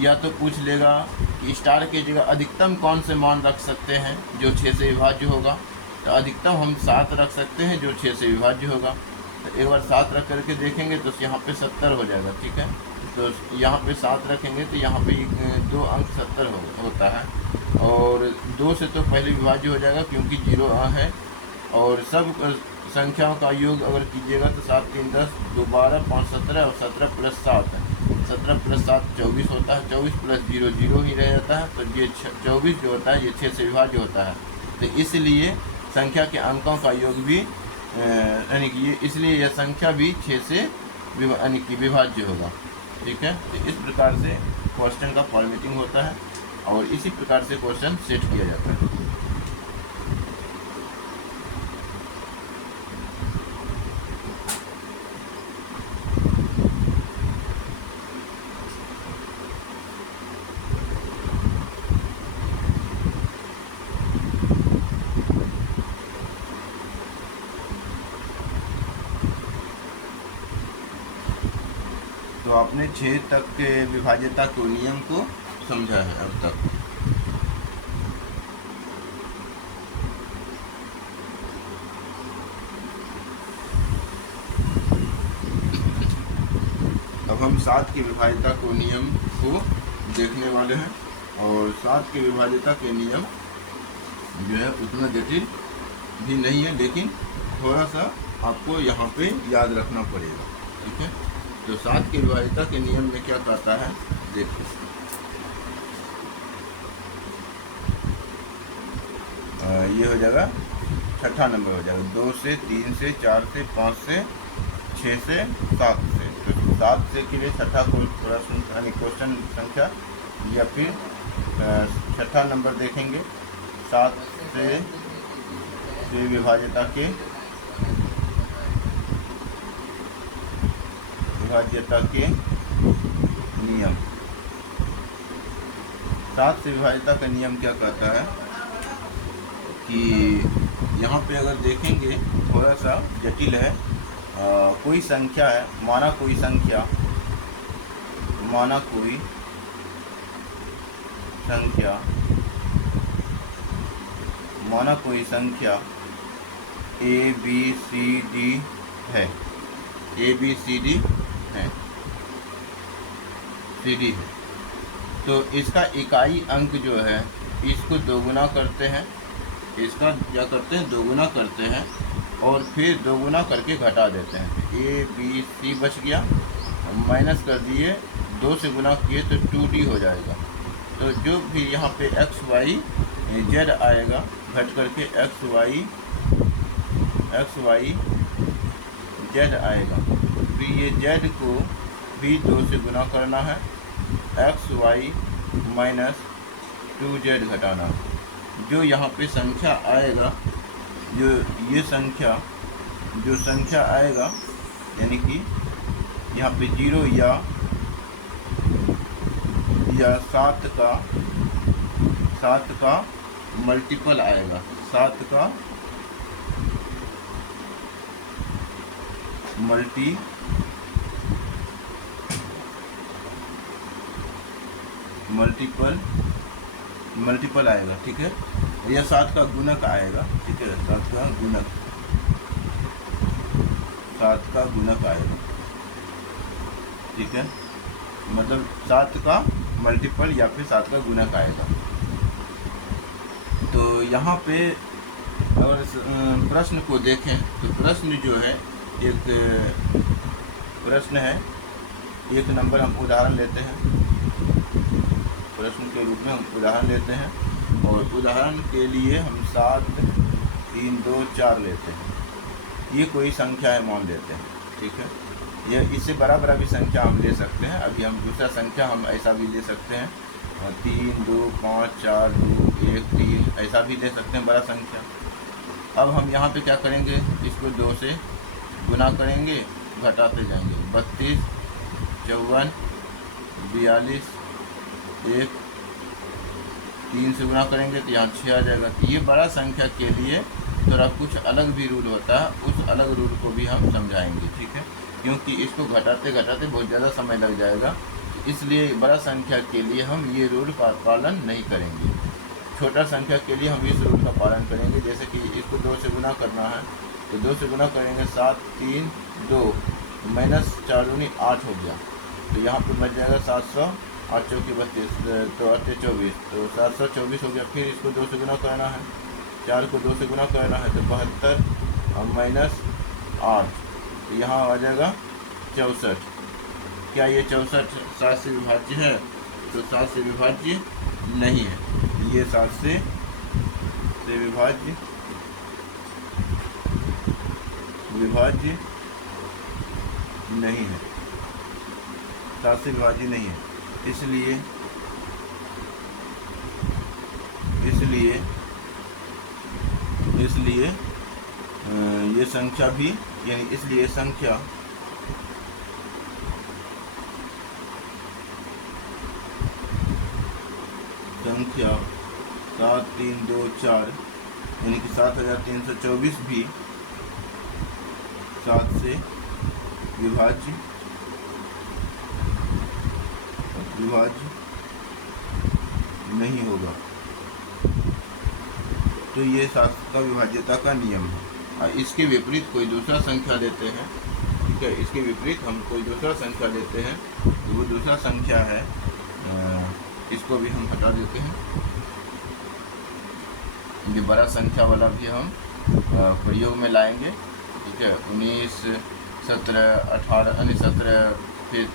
या तो पूछ लेगा कि स्टार की जगह अधिकतम कौन से मान रख सकते हैं जो 6 से विभाज्य होगा। तो अधिकतम हम 7 रख सकते हैं जो 6 से विभाज्य होगा। तो एक बार 7 रख करके देखेंगे तो यहाँ पे 70 हो जाएगा, ठीक है। तो यहाँ पे 7 रखेंगे तो यहाँ पे 2 अंक 70 होता है, और 2 से तो पहले विभाज्य हो जाएगा क्योंकि 0 है, और सब संख्याओं का योग अगर कीजिएगा तो 7 3 10, 2 12, 5 17 और 17 प्लस 7 है, 17 प्लस 7 24 होता है, 24 प्लस 0 0 ही रह जाता है। तो ये 24 जो होता है ये 6 से विभाज्य होता है। तो इसलिए संख्या के अंकों का योग भी यानी कि इसलिए यह संख्या भी 6 से यानी कि विभाज्य होगा, ठीक है। तो इस प्रकार से क्वेश्चन का फॉर्मेटिंग होता है और इसी प्रकार से क्वेश्चन सेट किया जाता है। तो आपने 6 तक के विभाज्यता के नियम को समझा है अब तक। अब हम 7 की विभाज्यता को नियम को देखने वाले हैं, और 7 की विभाज्यता के नियम जो है उतना जटिल भी नहीं है, लेकिन थोड़ा सा आपको यहाँ पे याद रखना पड़ेगा, ठीक है। तो 7 की विभाज्यता के नियम में क्या कहता है देखिए। ये हो जाएगा छठा नंबर हो जाएगा, 2 से 3 से 4 से 5 से 6 से 7 से। तो 7 से के लिए छठा प्रश्न यानी क्वेश्चन संख्या, या फिर छठा नंबर देखेंगे 7 से विभाज्यता के नियम। 7 से विभाज्यता का नियम क्या कहता है कि यहाँ पे अगर देखेंगे थोड़ा सा जटिल है। कोई संख्या है, माना कोई संख्या ए बी सी डी है, CD है। तो इसका इकाई अंक जो है इसको दोगुना करते हैं, इसका क्या करते हैं दोगुना करते हैं, और फिर दोगुना करके घटा देते हैं। ABC बच गया, माइनस कर दिए, 2 से गुना किए तो 2D हो जाएगा। तो जो भी यहाँ पे x y z आएगा घट करके x y z आएगा। फिर ये z को भी 2 से गुना करना है, x y माइनस 2z घटाना। जो यहाँ पे संख्या आएगा, जो संख्या आएगा यानी कि यहाँ पे 0 या 7 का मल्टीपल आएगा, 7 का मल्टीपल आएगा, ठीक है। या 7 का गुणक आएगा, ठीक है, 7 का गुणक आएगा, ठीक है। मतलब 7 का मल्टीपल या फिर 7 का गुणक आएगा। तो यहाँ पे अगर प्रश्न को देखें तो प्रश्न जो है एक नंबर हम उदाहरण लेते हैं, प्रश्न के रूप में हम उदाहरण लेते हैं, और उदाहरण के लिए हम 7 3 2 4 लेते हैं। ये कोई संख्या है मान लेते हैं, ठीक है। यह इससे बड़ा भी संख्या हम ले सकते हैं। अभी हम दूसरा संख्या हम ऐसा भी ले सकते हैं, 3 2 5 4 2 1 3 ऐसा भी ले सकते हैं बड़ा संख्या। अब हम यहाँ पे क्या करेंगे, इसको 2 से गुना करेंगे, घटाते जाएंगे, 32 54 42 1 3 से गुना करेंगे तो यहाँ 6 आ जाएगा। तो ये बड़ा संख्या के लिए थोड़ा कुछ अलग भी रूल होता है, उस अलग रूल को भी हम समझाएंगे, ठीक है। क्योंकि इसको घटाते बहुत ज़्यादा समय लग जाएगा, इसलिए बड़ा संख्या के लिए हम ये रूल का पालन नहीं करेंगे। छोटा संख्या के लिए हम इस रूल का पालन करेंगे। जैसे कि इसको 2 से गुना करना है तो 2 से गुना करेंगे 7 3 2 माइनस 4 दूनी 8 हो गया। तो यहाँ पे बच जाएगा 700, 8 चौकी 32, तो 8 24, तो 724 हो गया। फिर इसको 2 से गुना करना है, 4 को 2 से गुना करना है, तो 72 और माइनस 8, तो यहाँ आ जाएगा 64। क्या ये 64 7 से विभाज्य है? तो 7 से विभाज्य नहीं है, ये 7 से विभाज्य नहीं है, 7 से विभाज्य नहीं है। इसलिए ये संख्या भी, यानी इसलिए संख्या 7 3 2 4 यानी कि 7324 भी 7 से विभाज्य नहीं होगा। तो ये 7 का विभाज्यता का नियम है। इसके विपरीत कोई दूसरा संख्या लेते हैं, ठीक है, इसके विपरीत हम कोई दूसरा संख्या लेते हैं, तो वो दूसरा संख्या है, इसको भी हम हटा देते हैं। ये बड़ा संख्या वाला भी हम प्रयोग में लाएंगे, ठीक है। 19 17 18 17 फिर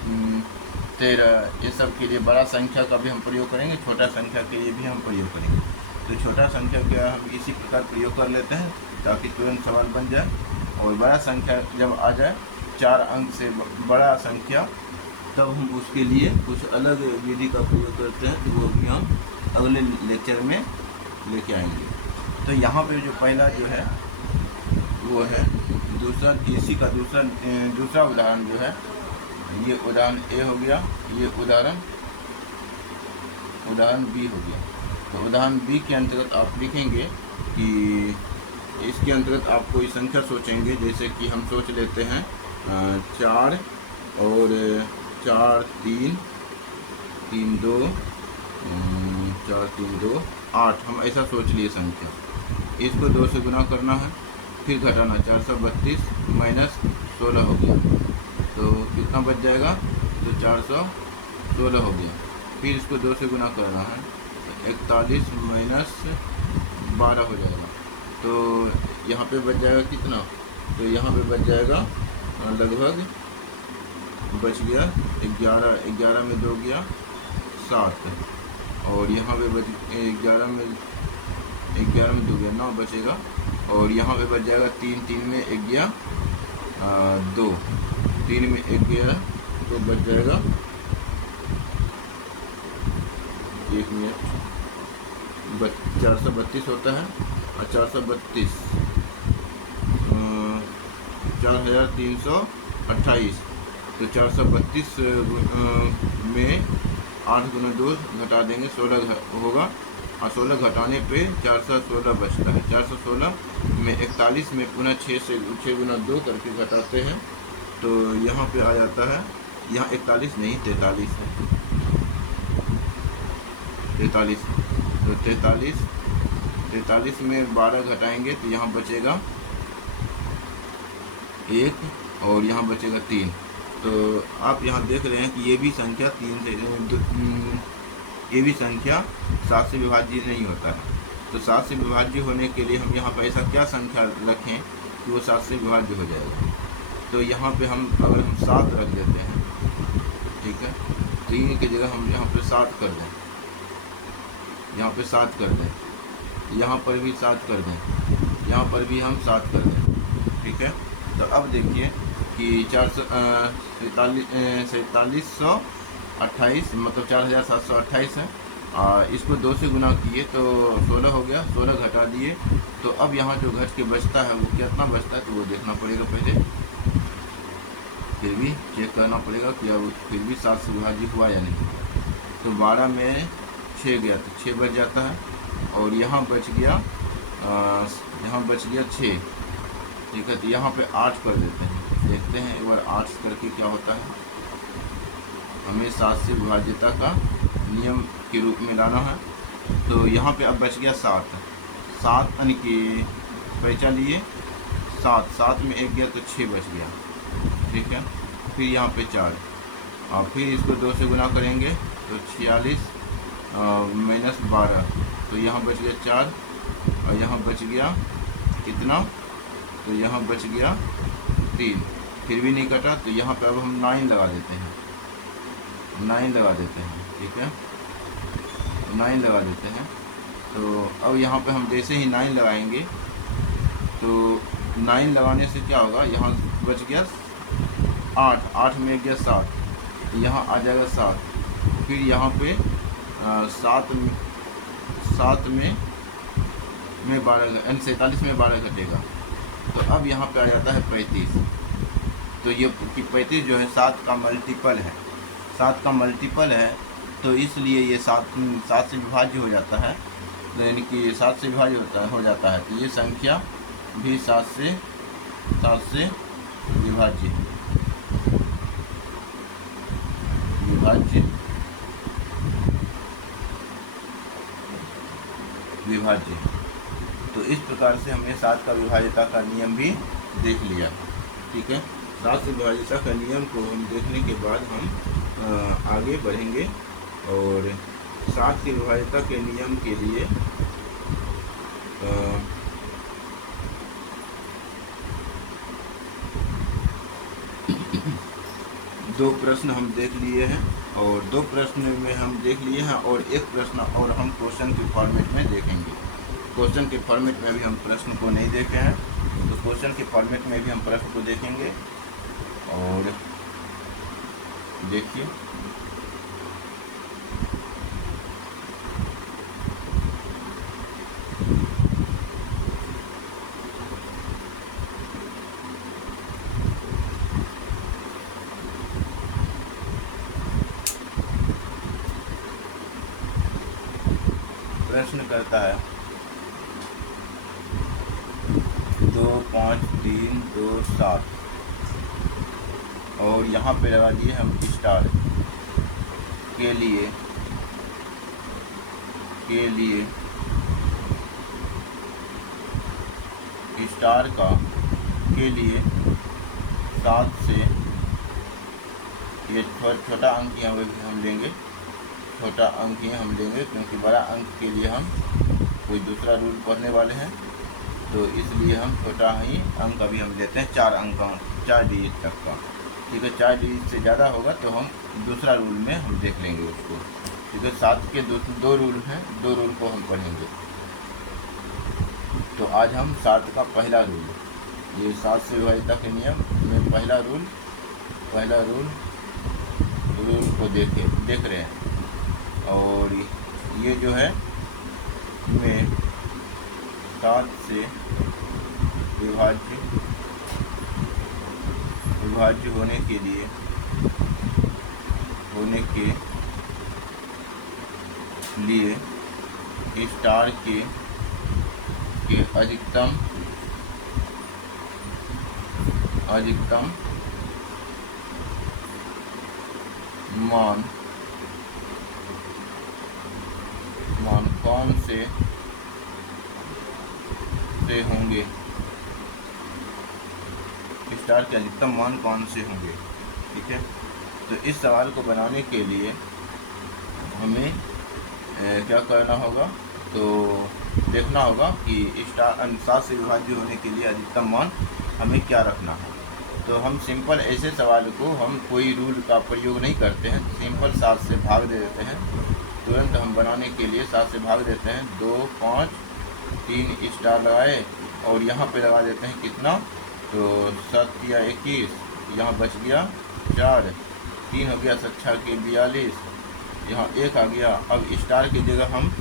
13, ये सब के लिए बड़ा संख्या का भी हम प्रयोग करेंगे, छोटा संख्या के लिए भी हम प्रयोग करेंगे। तो छोटा संख्या का हम इसी प्रकार प्रयोग कर लेते हैं ताकि तुरंत सवाल बन जाए। और बड़ा संख्या जब आ जाए 4 अंक से बड़ा संख्या, तब हम उसके लिए कुछ अलग विधि का प्रयोग करते हैं, तो वो भी हम अगले लेक्चर में लेके आएंगे। तो यहाँ पे जो पहला जो है वो है दूसरा, इसी का दूसरा उदाहरण जो है, ये उदाहरण ए हो गया, ये उदाहरण बी हो गया। तो उदाहरण बी के अंतर्गत आप लिखेंगे कि इसके अंतर्गत आप कोई संख्या सोचेंगे, जैसे कि हम सोच लेते हैं 4 और 4 3 3 2 4 3 2 8, हम ऐसा सोच लिए संख्या। इसको 2 से गुना करना है, फिर घटाना, 432 माइनस 16 हो गया, तो कितना बच जाएगा? तो 416 हो गया। फिर इसको 2 से गुना करना है, 41 माइनस 12 हो जाएगा, तो यहाँ पे बच जाएगा कितना? तो यहाँ पे बच जाएगा लगभग बच गया 11 में 2 गया 7, और यहाँ पे बच 11 में 2 गया 9 बचेगा, और यहाँ पे बच जाएगा 3 में 1 गया 2, 3 में 1 गया तो बच जाएगा 1 मिनट 432 होता है, और 432 4328, तो 432 में 8 गुना 2 घटा देंगे 16 होगा, और 16 घटाने पे 416 बचता है। 416 में 41 में पुनः 6 गुना 2 करके घटाते हैं, तो यहाँ पे आ जाता है, यहाँ 41 नहीं 43 है, 43, तो 43 में 12 घटाएंगे तो यहाँ बचेगा 1, और यहाँ बचेगा 3। तो आप यहाँ देख रहे हैं कि ये भी संख्या 7 से विभाज्य नहीं होता है। तो 7 से विभाज्य होने के लिए हम यहाँ पर ऐसा क्या संख्या रखें कि वो 7 से विभाज्य हो जाएगा? तो यहाँ पे हम अगर हम 7 रख देते हैं, ठीक है, 3 की जगह हम यहाँ पे 7 कर दें, यहाँ पे 7 कर दें, यहाँ पर भी 7 कर दें, यहाँ पर भी हम 7 कर दें, ठीक है। तो अब देखिए कि 4728 मतलब 4728 है, इसको 2 से गुना किए तो 16 हो गया, 16 घटा दिए, तो अब यहाँ जो घट के बचता है वो कितना बचता है, तो वो देखना पड़ेगा पहले, फिर भी चेक करना पड़ेगा कि अब फिर भी 7 से विभाजित हुआ या नहीं। तो 12 में 6 गया तो 6 बच जाता है, और यहाँ बच गया 6, ठीक है। तो यहाँ पे 8 कर देते हैं, देखते हैं एक बार 8 करके क्या होता है। हमें 7 से विभाज्यता का नियम के रूप में लाना है। तो यहाँ पे अब बच गया 7 यानी कि पैसा लिए 7, 7 में 1 गया तो 6 बच गया, ठीक है। फिर यहाँ पे 4 और फिर इसको 2 से गुना करेंगे तो 46 माइनस 12, तो यहाँ बच गया 4 और यहाँ बच गया कितना, तो यहाँ बच गया 3, फिर भी नहीं कटा, तो यहाँ पे अब हम 9 लगा देते हैं, 9 लगा देते हैं, ठीक है, 9 लगा देते हैं। तो अब यहाँ पे हम जैसे ही 9 लगाएंगे तो 9 लगाने से क्या होगा, यहाँ बच गया 8, 8 में गया 7, तो यहाँ आ जाएगा 7, फिर यहाँ पे 7 में 12 यानी 47 में 12 घटेगा, तो अब यहाँ पे आ जाता है 35। तो ये 35 जो है 7 का मल्टीपल है, 7 का मल्टीपल है, तो इसलिए ये 7 से विभाज्य हो जाता है, तो यानी कि 7 से विभाज्य हो जाता है, तो ये संख्या भी 7 से विभाज्य विभाज्य। तो इस प्रकार से हमने 7 का विभाज्यता का नियम भी देख लिया, ठीक है। 7 से विभाज्यता का नियम को हम देखने के बाद हम आगे बढ़ेंगे और 7 की विभाज्यता के नियम के लिए दो प्रश्न हम देख लिए हैं, और 2 प्रश्न में हम देख लिए हैं और एक प्रश्न और हम क्वेश्चन के फॉर्मेट में देखेंगे। क्वेश्चन के फॉर्मेट में भी हम प्रश्न को नहीं देखे हैं, तो क्वेश्चन के फॉर्मेट में भी हम प्रश्न को देखेंगे। और देखिए प्रश्न करता है 2, 5, 3, 2, 7 और यहाँ पे लगा दिए हम स्टार के लिए स्टार का के लिए 7 से, ये छोटा अंक यहाँ पे हम लेंगे, छोटा अंक ही हम लेंगे क्योंकि बड़ा अंक के लिए हम कोई दूसरा रूल पढ़ने वाले हैं, तो इसलिए हम छोटा ही अंक अभी हम लेते हैं 4 अंक का, 4 डिजिट तक का, ठीक है। 4 डिजिट से ज़्यादा होगा तो हम दूसरा रूल में हम देख लेंगे उसको, ठीक है। 7 के दो रूल हैं, 2 रूल को हम पढ़ेंगे। तो आज हम 7 का पहला रूल, ये 7 से विभाज्यता के नियम में पहला रूल को देख रहे हैं। और ये जो है में 7 से विभाज्य होने के लिए स्टार के अधिकतम मान कौन से होंगे, स्टार के अधिकतम मान कौन से होंगे, ठीक है। तो इस सवाल को बनाने के लिए हमें क्या करना होगा, तो देखना होगा कि स्टार 7 से विभाज्य होने के लिए अधिकतम मान हमें क्या रखना है। तो हम सिंपल ऐसे सवाल को हम कोई रूल का प्रयोग नहीं करते हैं, सिंपल 7 से भाग दे देते हैं, तुरंत हम बनाने के लिए 7 से भाग देते हैं। 2, 5, 3 स्टार लगाए और यहाँ पे लगा देते हैं कितना, तो 7 या 21, यहाँ बच गया 4, 3 हो गया, 7 के 42, यहाँ 1 आ गया। अब स्टार की जगह हम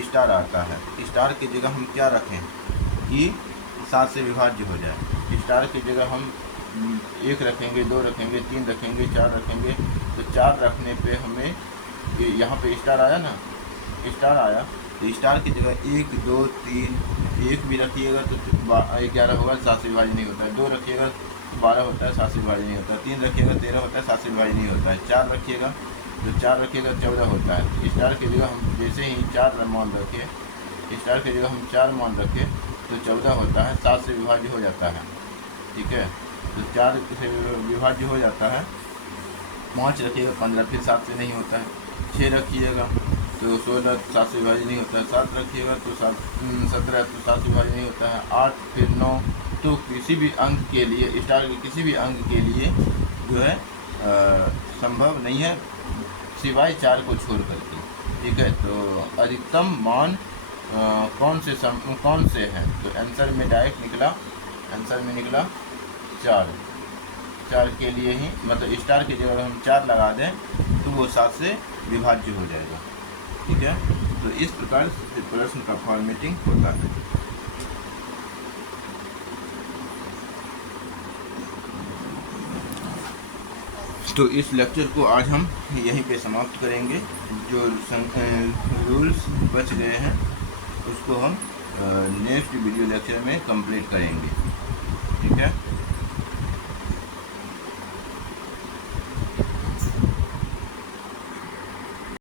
स्टार आता है, स्टार की जगह हम क्या रखें कि 7 से विभाज्य हो जाए। स्टार की जगह हम 1 रखेंगे, 2 रखेंगे, 3 रखेंगे, 4 रखेंगे, तो 4 रखने पे हमें यहाँ पे स्टार आया ना, स्टार आया, तो स्टार की जगह 1, 2, 3, 1 भी रखिएगा तो 11 होगा, 7 से विभाज्य नहीं होता है। 2 रखिएगा 12 होता है, 7 से विभाज्य नहीं होता है। 3 रखिएगा 13 होता है, 7 से विभाज्य नहीं होता है। 4 रखिएगा तो 14 होता है। स्टार की जगह हम जैसे ही 4 मान रखे, स्टार की जगह हम 4 मान रखे तो 14 होता है, 7 से विभाज्य हो जाता है, ठीक है। तो 4 से विभाज्य हो जाता है, 5 रखिएगा 15, फिर 7 से नहीं होता है, 6 रखिएगा तो 16, 7 से विभाज्य नहीं होता है, 7 रखिएगा तो 17, तो 7 से विभाज्य नहीं होता है, 8 फिर 9। तो किसी भी अंक के लिए, स्टार के किसी भी अंक के लिए जो है संभव नहीं है सिवाय 4 को छोड़ करके, ठीक है। तो अधिकतम मान कौन से है, तो आंसर में डायरेक्ट निकला, आंसर में निकला 4 के लिए ही, मतलब स्टार की जगह हम 4 लगा दें तो वो 7 से विभाज्य हो जाएगा, ठीक है। तो इस प्रकार से प्रश्न का फॉर्मेटिंग होता है। तो इस लेक्चर को आज हम यहीं पे समाप्त करेंगे। जो रूल्स बच गए हैं उसको हम नेक्स्ट वीडियो लेक्चर में कंप्लीट करेंगे, ठीक है।